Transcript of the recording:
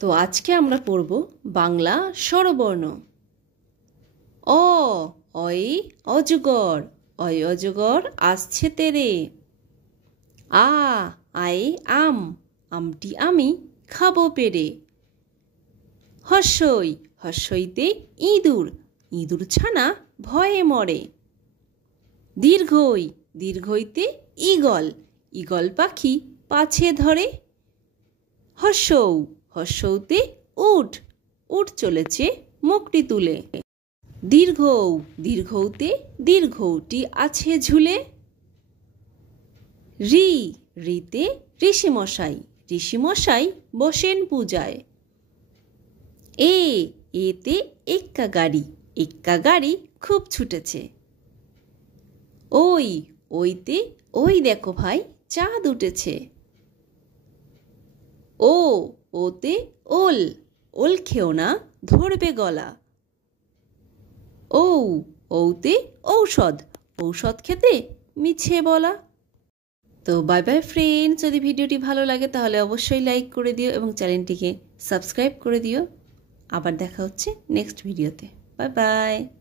তো আজকে আমরা পড়ব বাংলা স্বরবর্ণ। অ, অই অজগর, অই অজগর আসছে তেরে। আ, আই আম, আমটি আমি খাবো পেরে। হর্ষই, হর্ষইতে ইঁদুর, ইঁদুর ছানা ভয়ে মরে। দীর্ঘই, দীর্ঘইতে ঈগল, ঈগল পাখি পাছে ধরে। হর্ষৌ, হর্ষৌতে উট, উট চলেছে মুখটি তুলে। দীর্ঘৌ, দীর্ঘৌতে দীর্ঘৌটি আছে ঝুলে। রি, রিতে ঋষিমশাই, ঋষিমশাই বসেন পূজায়। এ, এতে এক্কা গাড়ি, এক্কা গাড়ি খুব ছুটেছে। ওই, ওইতে ওই দেখো ভাই চাঁদ উঠেছে। ও, ওতে ওল, ওল খেও না ধরবে গলা। ঔ, ঔতে ঔষধ, ঔষধ খেতে মিছে বলা। তো বাই বাই ফ্রেন্ডস, যদি ভিডিওটি ভালো লাগে তাহলে অবশ্যই লাইক করে দিও এবং চ্যানেলটিকে সাবস্ক্রাইব করে দিও। আবার দেখা হচ্ছে নেক্সট ভিডিওতে। Bye bye.